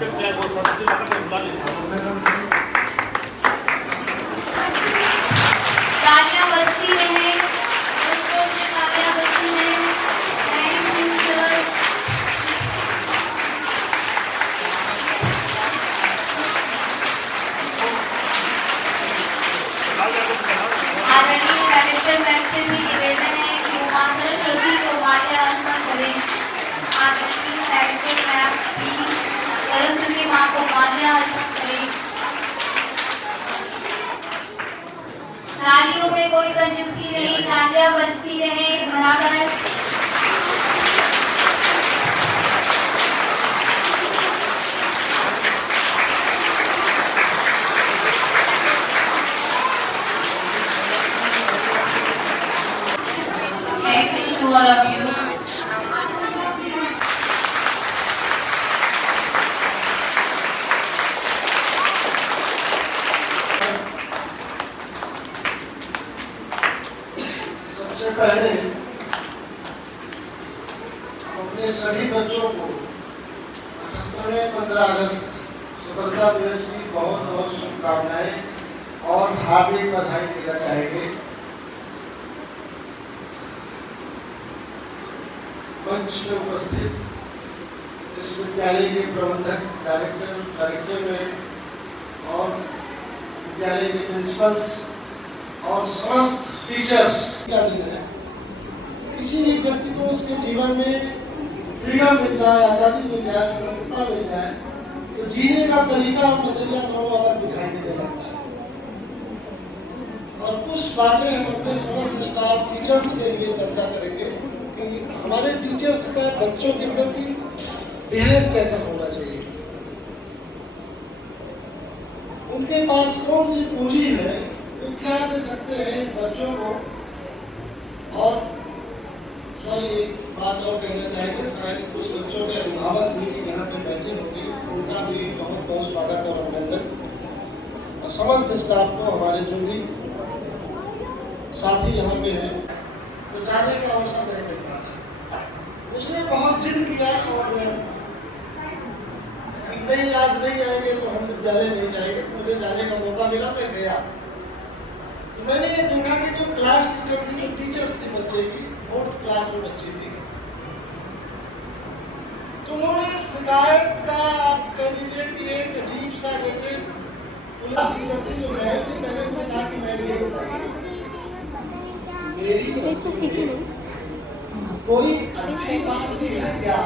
तालियां बजती रहे, तालियां बजती रहे। Thank you sir. आदरणीय डायरेक्टर मैम से भी निवेदन है कि वो माता सरस्वती को माल्या अर्पण करें। आदरणीय डायरेक्टर मैम प्लीज सरस्वती माँ को माल्या अर्पण करें। तालियों में कोई कंजूसी नहीं, तालियां बजती रहे बराबर। Thank you all of you. सबसे पहले अपने सभी बच्चों को 78वें 15 अगस्त स्वतंत्रता दिवस की बहुत बहुत शुभकामनाएं और हार्दिक बधाई देना चाहेंगे। मंच में उपस्थित इस विद्यालय के प्रबंधक, डायरेक्टर में और विद्यालय के प्रिंसिपल्स और समस्त टीचर्स क्या दिन है। किसी भी व्यक्ति को उसके जीवन में फ्रीडम मिल जाए, आज़ादी मिल जाए, स्वतंत्रता मिल जाए तो जीने का तरीका और नजरिया दोनों अलग दिखाई देने लगता है। और कुछ बातें हम अपने समस्त स्टाफ टीचर्स के लिए चर्चा करेंगे कि हमारे टीचर्स का बच्चों के प्रति बिहेव कैसा होना चाहिए, उनके पास कौन सी पूंजी है, वो क्या दे सकते हैं बच्चों को। और सर एक बात और कहना चाहेंगे, शायद कुछ बच्चों के अभिभावक भी यहाँ पे बैठे होंगे, उनका भी बहुत बहुत स्वागत और अभिनंदन। और समस्त स्टाफ को, हमारे जो भी साथी यहाँ पे हैं, तो जाने का अवसर नहीं मिल रहा। उसने बहुत जिद किया और नहीं आज नहीं आएंगे तो हम विद्यालय नहीं जाएंगे, तो मुझे जाने का मौका मिला, मैं गया। तो मैंने ये देखा कि जो क्लास टीचर थी, जो टीचर्स थी बच्चे की, 4th क्लास में बच्ची थी, तो उन्होंने शिकायत का आप कह दीजिए कि एक अजीब सा, जैसे क्लास टीचर थी जो मैं थी, मैंने उनसे कहा कि मैं ये बताइए मेरी इसको खींची नहीं, कोई अच्छी बात नहीं है क्या?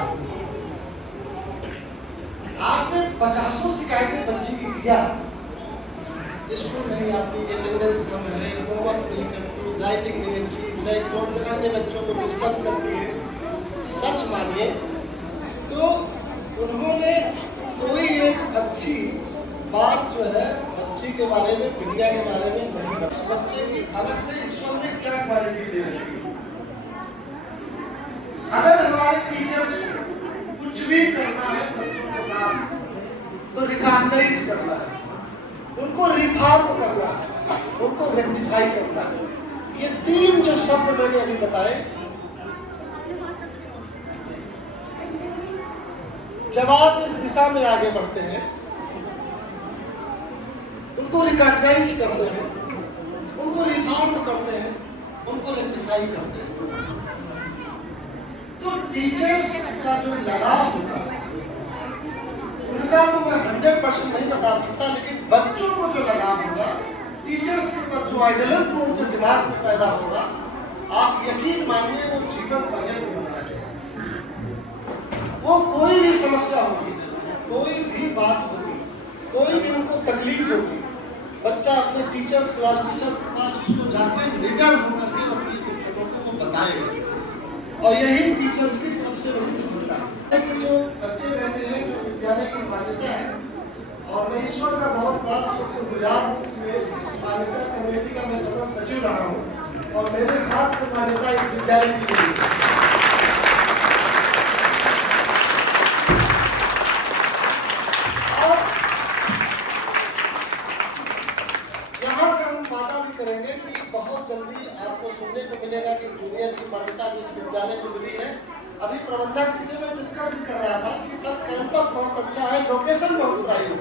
आपने 50 शिकायतें बच्ची की किया, स्कूल नहीं आती, अटेंडेंस कम है, होमवर्क नहीं करती, राइटिंग नहीं अच्छी, ब्लैक बोर्ड में अन्य बच्चों को डिस्टर्ब करती है। सच मानिए तो उन्होंने कोई एक अच्छी बात जो है बच्ची के बारे में, बिटिया के बारे में नहीं बताई। बच्चे की अलग से ईश्वर ने क्या क्वालिटी दे रखी है। अगर हमारे टीचर्स कुछ भी करना है बच्चों के साथ तो रिकॉग्नाइज करना है, उनको रिफॉर्म करना है, उनको रेक्टिफाई करना है। ये 3 जो शब्द मैंने अभी बताए, जब आप इस दिशा में आगे बढ़ते हैं, उनको रिकॉग्नाइज करते हैं, उनको रिफॉर्म करते हैं, उनको रेक्टिफाई करते हैं, तो टीचर्स का जो लगाव होगा उनका तो मैं 100% नहीं बता सकता, लेकिन बच्चों को जो लगाव होगा, टीचर्स पर जो आइडियलिज्म उनके दिमाग में पैदा होगा, आप यकीन मानिए वो जीवन पर्यंत बना रहेगा। वो कोई भी समस्या होगी, कोई भी बात होगी, कोई भी उनको तकलीफ होगी, बच्चा अपने टीचर्स, क्लास टीचर्स के पास उसको जाके रिटर्न होकर के अपनी दिक्कतों को वो बताएगा। और यही टीचर्स की सबसे बड़ी सफलता है कि जो बच्चे रहते हैं, जो विद्यालय की मान्यता है, और मैं ईश्वर का बहुत बड़ा शुक्रगुजार हूँ कि मैं इस मान्यता कमेटी का मैं सदस्य सचिव रहा हूँ और मेरे हाथ से मान्यता इस विद्यालय की मिली। और यहाँ से हम वादा भी करेंगे कि बहुत जल्दी आपको सुनने को मिलेगा कि जूनियर की मान्यता भी इस विद्यालय को मिली है। अभी प्रबंधक जी से मैं डिस्कस कर रहा था कि सर कैंपस बहुत अच्छा है, लोकेशन बहुत प्राइम है।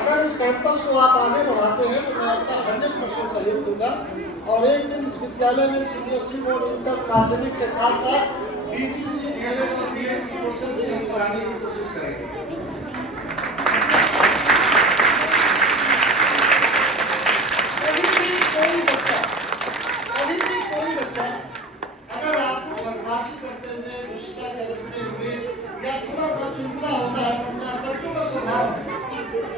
अगर इस कैंपस को आप आगे बढ़ाते हैं तो मैं आपका 100% सहयोग दूंगा और एक दिन इस विद्यालय में सीबीएसई बोर्ड इंटर माध्यमिक के साथ साथ बीटीसी, डीएलएड और बीएड की कोर्सेज भी हम चलाने की कोशिश करेंगे। कभी भी कोई बच्चा अगर आपको बदमाशी करते हुए, दुष्टता करते हुए या थोड़ा सा चुलबुला होता है, अपना बच्चों का स्वभाव,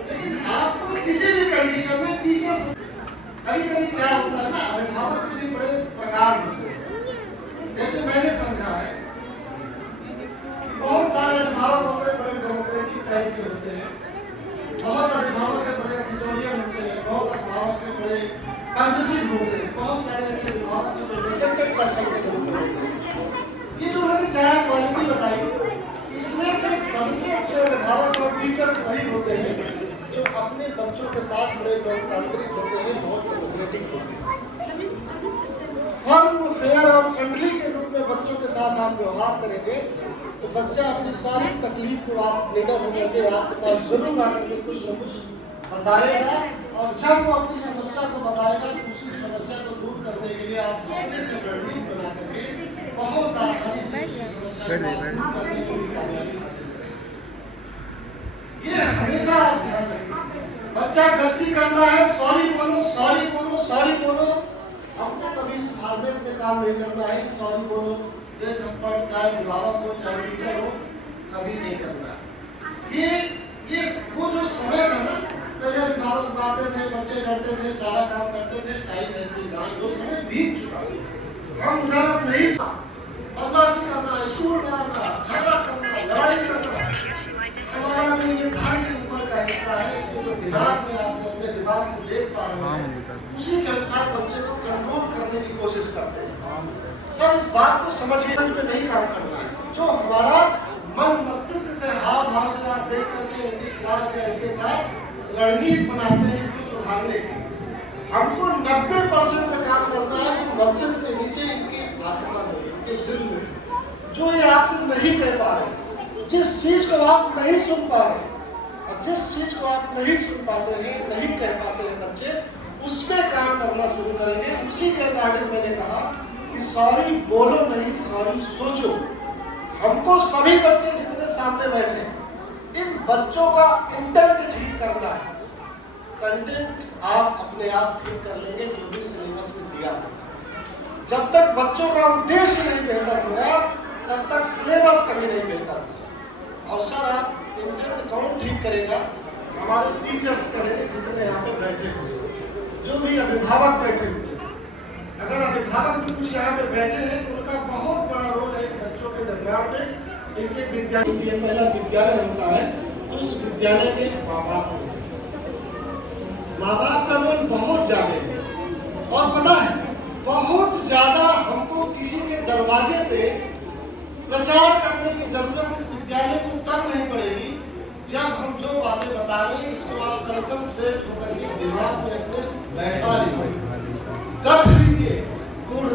लेकिन आपको किसी भी कंडीशन में टीचर्स कभी क्या होता है ना, अभिभावक के भी बड़े प्रकार होते हैं। जैसे मैंने समझा है कि बहुत सारे अभिभावक होते हैं, बड़े डेमोक्रेटिक टाइप के होते हैं, बहुत अभिभावक है बड़े एथिटोरियल होते हैं, बहुत अभिभावक है बड़े परमिसिव होते हैं, बहुत सारे ऐसे अभिभावक हैं जो रिजेक्टेड पर्सन के रूप में होते हैं। ये जो मैंने चार क्वालिटी बताई, इसमें से सबसे अच्छे अभिभावक और टीचर्स वही होते हैं जो अपने बच्चों के साथ बड़े लोकतांत्रिक होते हैं, बहुत डेमोक्रेटिक होते हैं। फर्म, फेयर और फ्रेंडली के रूप में बच्चों के साथ आप व्यवहार करेंगे तो बच्चा अपनी सारी तकलीफ को आप निडर होकर के आपके पास जरूर आकर के कुछ न कुछ बताएगा और जब वो अपनी समस्या को बताएगा तो उसकी समस्या को दूर करने के लिए आप अपने से रणनीति बना करके बहुत आसानी से उसकी समस्या को दूर करने के लिए कामयाबी हासिल करेंगे। ये हमेशा आप ध्यान रखिए, बच्चा गलती करना है, सॉरी बोलो, सॉरी बोलो, सॉरी बोलो। हमको कभी इस फॉर्मेट में काम नहीं करना है कि सॉरी बोलो, दे थप्पड़, चाहे अभिभावक हो चाहे टीचर हो, कभी नहीं करना है। ये वो जो समय था ना, पहले अभिभावक मारते थे, बच्चे डरते थे, सारा काम करते थे, टाइम ऐसे वो समय बीत चुका है। हम उधर नहीं, बदमाशी करना, स्कूल मारना, झगड़ा करना, लड़ाई करना हमारा जो ये धान के ऊपर का हिस्सा है, इसको जो दिमाग में आप अपने दिमाग से देख पा रहे हैं, उसी के अनुसार बच्चे को कंट्रोल करने की कोशिश करते हैं। सर इस बात को समझिए, पे नहीं काम करना है। जो हमारा मन मस्तिष्क से हाव भाव से आप देख करके इनके खिलाफ या इनके साथ रणनीति बनाते हैं इनको सुधारने की, हमको 90% का काम करना है जो मस्तिष्क के नीचे इनकी आत्मा में, इनके दिल में, जो ये आपसे नहीं कह पा रहे, जिस चीज को आप नहीं सुन पा रहे और जिस चीज को आप नहीं सुन पाते हैं, नहीं कह पाते हैं बच्चे, उस पे काम करना शुरू करेंगे। उसी के अकॉर्डिंग मैंने कहा कि सॉरी बोलो नहीं, सॉरी सोचो। हमको सभी बच्चे जितने सामने बैठे इन बच्चों का इंटेंट ठीक करना है। कंटेंट आप अपने आप ठीक कर लेंगे जो भी सिलेबस में दिया है। जब तक बच्चों का उद्देश्य नहीं बेहतर होगा तब तक सिलेबस कभी नहीं बेहतर होगा। और सर आप इंटेंट कौन ठीक करेगा? हमारे टीचर्स करेंगे जितने यहाँ पे बैठे हुए, जो भी अभिभावक बैठे हुए। अगर अभिभावक भी कुछ यहाँ पे बैठे हैं तो उनका बहुत बड़ा रोल है बच्चों के निर्माण में। इनके विद्यालय, पहला विद्यालय होता है तो उस विद्यालय के माँ बाप का रोल बहुत ज्यादा है। और पता है बहुत ज्यादा हमको किसी के दरवाजे पे प्रचार करने की जरूरत इस विद्यालय को तब नहीं पड़ेगी जब हम जो बातें बता रहे हैं इसको आप कंसंट्रेट होकर के दिमाग में रखते बैठा लीजिए, कस लीजिए, गुण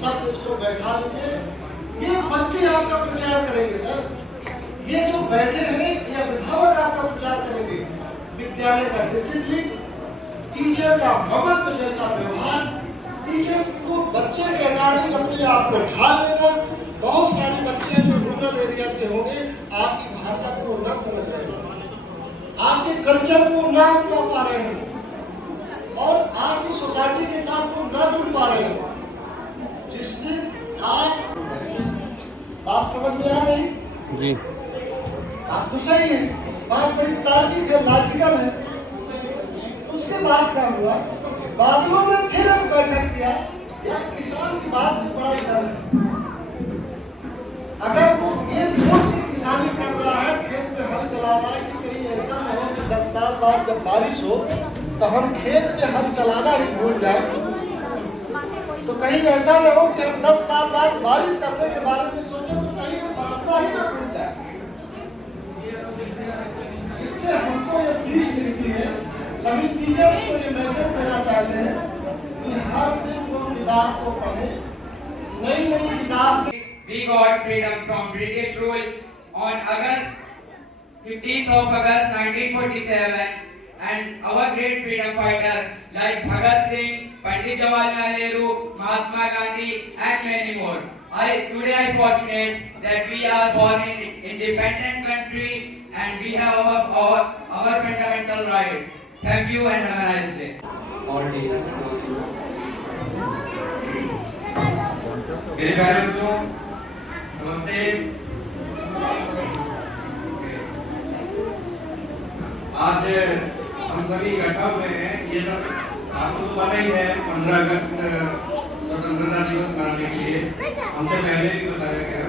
शब्द इसको बैठा लीजिए। ये बच्चे आपका प्रचार करेंगे सर, ये जो बैठे हैं ये अभिभावक आपका प्रचार करेंगे। विद्यालय का डिसिप्लिन, टीचर का ममत्व जैसा व्यवहार, टीचर को बच्चे के अकॉर्डिंग अपने आप को ढाल लेना। बहुत सारे बच्चे जो रूरल एरिया के होंगे आपकी भाषा को न समझ रहे हैं, आपके कल्चर को न अपना पा रहे हैं और आपकी सोसाइटी के साथ वो न जुड़ पा रहे हैं। जिस दिन आप बात समझ में आ रही जी, आप तो सही है, बात बड़ी तार्किक है, लॉजिकल है। उसके बाद क्या हुआ, बादलों ने फिर एक बैठक किया, या किसान की बात भी बड़ा इधर है। अगर वो ये सोच के किसानी कर रहा है, खेत में हल चला रहा है कि कहीं ऐसा न हो कि 10 साल बाद जब बारिश हो तो हम खेत में हल चलाना ही भूल जाए, तो कहीं ऐसा न हो कि हम 10 साल बाद बारिश करने के बारे में सोचे तो कहीं हम बरसना ही ना भूल जाए। इससे हमको ये सीख मिलती है। सभी टीचर्स को ये मैसेज देना चाहते हैं कि हर दिन वो किताब को पढ़े, नई नई किताब। We got freedom from British rule on 15th of August 1947, and our great freedom fighter like Bhagat Singh, Pandit Jawaharlal Nehru, Mahatma Gandhi, and many more. Today I am fortunate that we are born in independent country and we have our fundamental rights. Thank you and have a nice day. और teacher मेरे प्यारे बच्चों नमस्ते। आज हम सभी इकट्ठा हुए हैं, ये सब आपको तो पता ही है। 15 अगस्त स्वतंत्रता दिवस मनाने के लिए हमसे पहले भी बताया गया।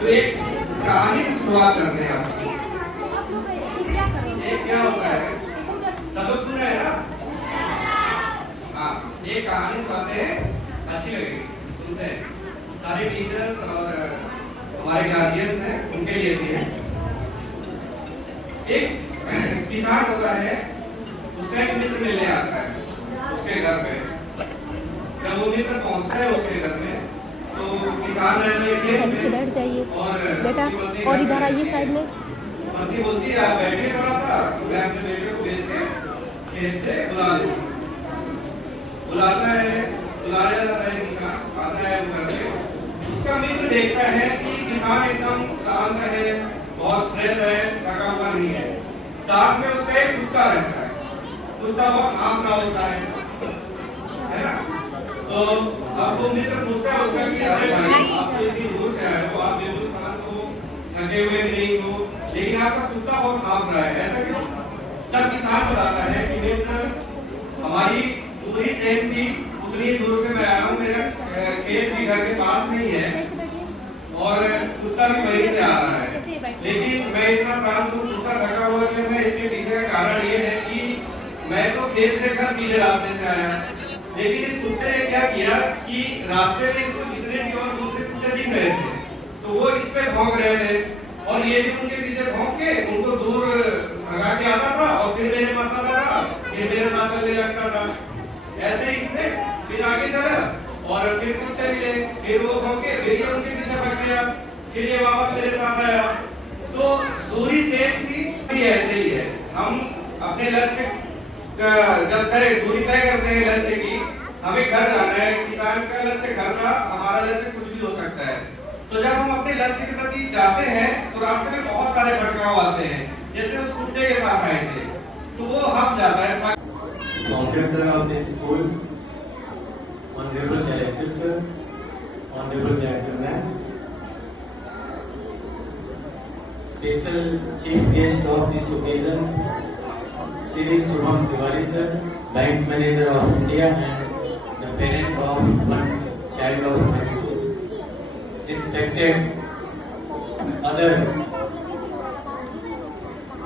तो एक कहानी की शुरुआत करते हैं आज की। ये क्या होता है, सब लोग सुन रहे हैं ना? हाँ, ये कहानी सुनाते हैं, अच्छी लगेगी, सुनते हैं। सारे टीचर्स और हमारे गार्जियंस हैं, उनके लिए भी है। एक किसान होता है, उसका एक मित्र मिलने आता है उसके घर पे। जब वो मित्र पहुंचता है उसके घर में, तो किसान रहने लगे से बैठ जाइए और बेटा, और इधर आइए साइड में। पत्नी बोलती है आप बैठिए थोड़ा सा, मैं अपने बेटे को भेज के खेत से बुला लूं। बुलाता है, बुलाया जाता है, किसान आता है वो घर पे। उसका मित्र देखता है कि किसान एकदम शांत है, बहुत फ्रेश है, थका हुआ नहीं है। साथ में उसका एक कुत्ता रहता है, कुत्ता बहुत हाँफता होता है ना? तो अब वो मित्र पूछता है उसका कि अरे भाई आप तो इतनी दूर से आए हो, आप बिल्कुल शांत हो, थके हुए नहीं हो, लेकिन आपका कुत्ता बहुत हाँफ रहा है, ऐसा क्यों? तब किसान बताता है कि मित्र हमारी दूरी सेम थी, उतनी दूर से मैं आया हूँ, मेरा खेत भी घर के पास नहीं है और कुत्ता भी वहीं से आ रहा है, लेकिन मैं इतना शांत हूँ, कुत्ता थका हुआ है। मैं इसके पीछे का कारण ये है कि मैं तो खेत से घर सीधे रास्ते से आया, लेकिन इस कुत्ते ने क्या किया कि रास्ते में इसको जितने भी और दूसरे कुत्ते दिख रहे थे तो वो इस पे भौंक रहे थे और ये भी उनके पीछे भौंक के उनको दूर भगा के आता था और फिर मेरे पास आता था, फिर मेरे साथ चलने लगता था। ऐसे ही इसने फिर आगे चला और फिर कुत्ते मिले, फिर वो भौंके, फिर ये उनके पीछे भाग गया, फिर ये वापस मेरे साथ आया। तो दूरी सेम थी, भी ऐसे ही है। हम अपने लक्ष्य जब दूरी तय करते हैं लक्ष्य की, हमें घर जाना है, किसान का लक्ष्य घर का, हमारा लक्ष्य कुछ भी हो सकता है। तो जब हम अपने लक्ष्य के प्रति जाते हैं तो रास्ते में बहुत सारे भटकाव आते हैं, जैसे उस कुत्ते के साथ आए थे, तो वो हम जाता है। Professor of this school, Honorable Director Sir, Honorable Director Ma'am, Special Chief Guest of this occasion, Shri Shubham Tiwari Sir, Bank Manager of India and the parent of one child of my school. Respected other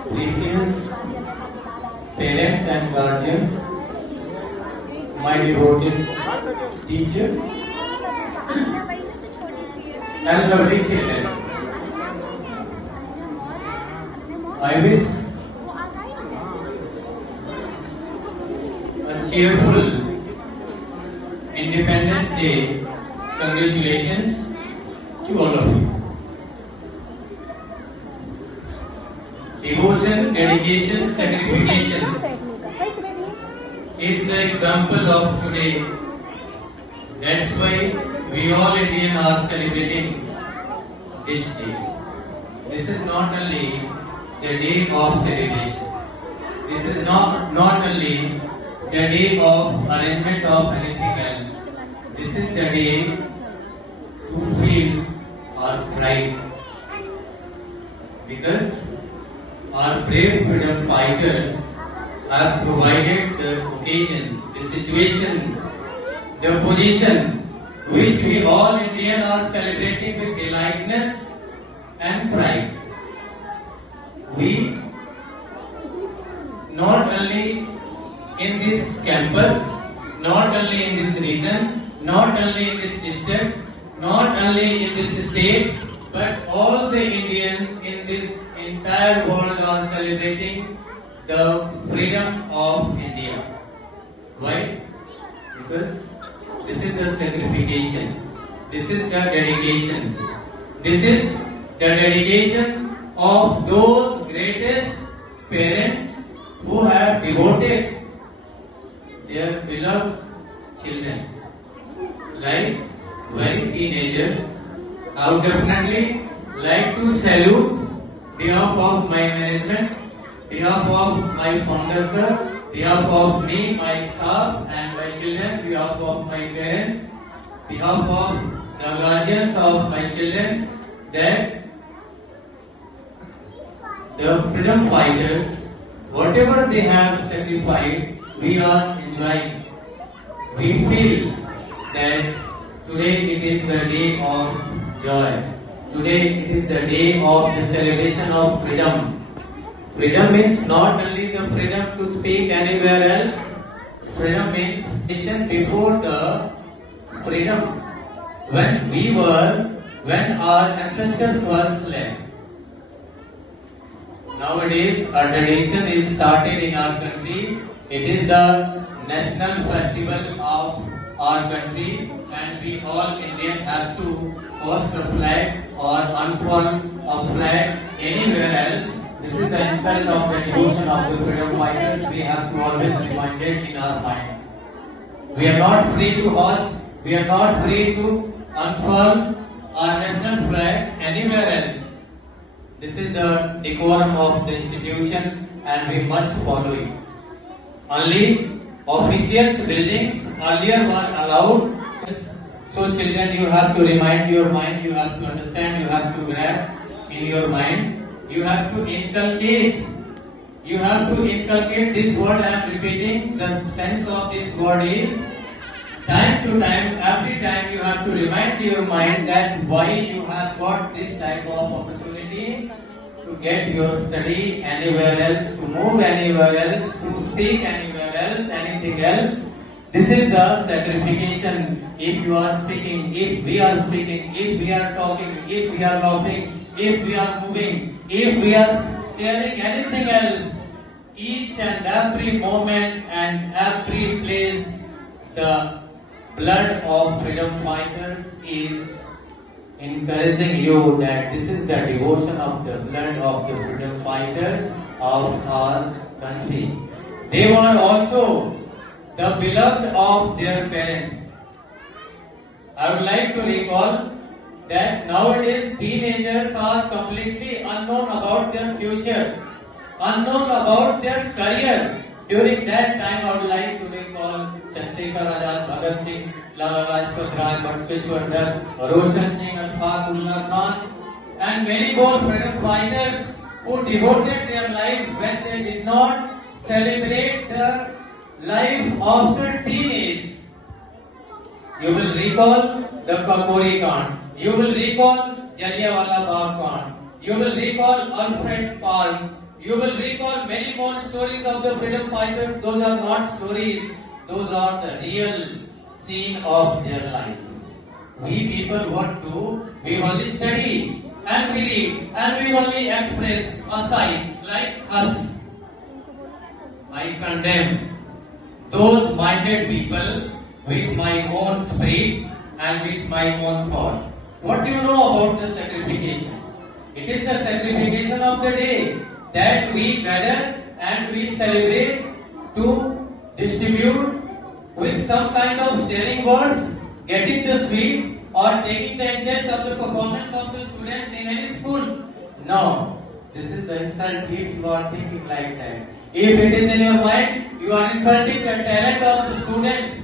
precious parents and guardians, my devoted teacher and lovely children, I wish a cheerful Independence Day congratulations to all of you. Devotion, dedication, sacrification is the example of today. That's why we all Indians are celebrating this day. This is not only the day of celebration. This is not only the day of arrangement of anything else. This is the day to feel our pride. Because our brave freedom fighters have provided the occasion, the situation, the position which we all Indians are celebrating with delightness and pride. We not only in this campus, not only in this region, not only in this district, not only in this state, but all the Indians in this entire world are celebrating the freedom of India. Why? Because this is the sacrification, this is the dedication, This is the dedication of those greatest parents who have devoted their beloved children, like very teenagers. I would definitely like to salute behalf of my management, behalf of my founder sir, behalf of me, my staff and my children, behalf of my parents, behalf of the guardians of my children, that the freedom fighters, whatever they have sacrificed, we are enjoying. We feel that today it is the day of joy. Today it is the day of the celebration of freedom. Freedom means not only the freedom to speak anywhere else. Freedom means nation before the freedom. When our ancestors were slaves. Nowadays, a tradition is started in our country. It is the national festival of our country, and we all Indians have to hoist a flag or unfurl a flag anywhere else. This is the insult of the devotion of the freedom fighters. We have to always remind it in our mind. We are not free to hoist, we are not free to unfurl our national flag anywhere else. This is the decorum of the institution and we must follow it. Only officials buildings earlier were allowed. So children, you have to remind your mind, you have to understand, you have to grab in your mind. You have to inculcate this word. I am repeating, the sense of this word is time to time, every time you have to remind your mind that why you have got this type of opportunity to get your study anywhere else, to move anywhere else, to speak anywhere else, anything else. This is the sacrification. If you are speaking, if we are speaking, if we are talking, if we are laughing, if we are moving, if we are sharing anything else, each and every moment and every place, the blood of freedom fighters is encouraging you that this is the devotion of the blood of the freedom fighters of our country. They were also the beloved of their parents. I would like to recall that nowadays teenagers are completely unknown about their future, unknown about their career. During that time, I would like to recall Chandrasekhar Azad, Bhagat Singh, Lala Lajpat Rai, Bhakteshwar Dutt, Roshan Singh, Ashfaq Ullah Khan, and many more freedom fighters who devoted their lives when they did not celebrate the life after teenage. You will recall the Kakori Khan. You will recall Jallianwala Bagh Khan. You will recall Alfred Park. You will recall many more stories of the freedom fighters. Those are not stories. Those are the real scene of their life. We people what do? We only study and we read and we only express a side like us. I condemn those minded people with my own spirit and with my own thought. What do you know about the sacrification? It is the sacrification of the day that we gather and we celebrate to distribute with some kind of sharing words, getting the sweet or taking the interest of the performance of the students in any school. No, this is the insult if you are thinking like that. If it is in your mind, you are insulting the talent of the students.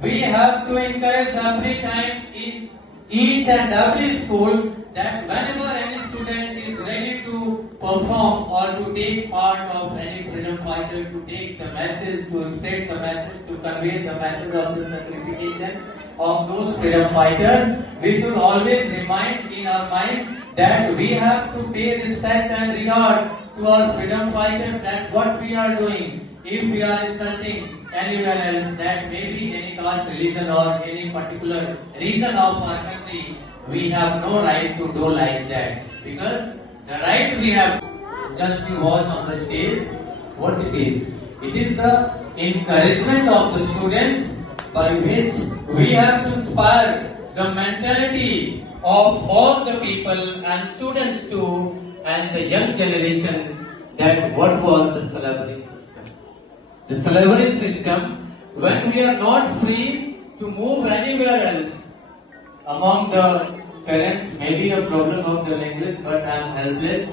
We have to encourage every time in each and every school that whenever any student is ready to perform or to take part of any freedom fighter, to take the message, to spread the message, to convey the message of the sacrification of those freedom fighters, we should always remind in our mind that we have to pay respect and regard to our freedom fighters, that what we are doing. If we are insulting anywhere else, that may be any caste, religion or any particular reason of our country, we have no right to do like that. Because the right we have just to watch on the stage, what it is? It is the encouragement of the students by which we have to inspire the mentality of all the people and students too and the young generation that what was the slavery system. The slavery system, when we are not free to move anywhere else, among the parents, maybe a problem of the language, but I am helpless.